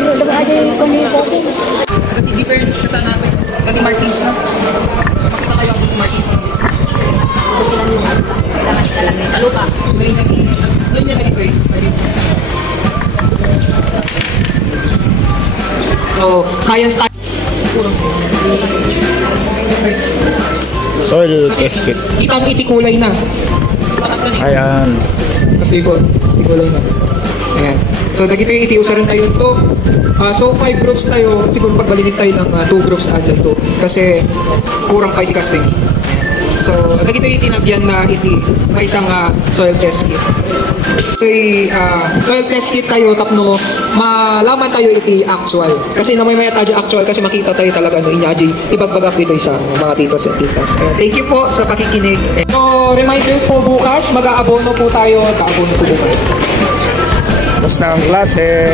susunod na aja yung kanina ko. Nagati different ka sa natin. Nagati Martins na. Makita kayo ang Martins na. Sa lupa. May nagati. Yun yan nagati. So, science time. Soil test kit. Kita mo itikulay na. Ayan. Kasi itikulay na. Ayan. So, dagito yung itiusaran tayo ito. So, 5 groups tayo. Siguro pagbalinig tayo ng 2 groups dyan to. Kasi, kurang pa iti-casting. So, dagito yung itinagyan na may isang soil test kit. So, soil test kit tayo tapno malaman tayo iti actual. Kasi na may tayo actual kasi makita tayo talaga no inyaji ipagbagap dito sa mga titos at titas. Thank you po sa pakikinig. So, reminder po bukas, mag-aabono po tayo. Mag-aabono po bukas. Tapos na ang klase.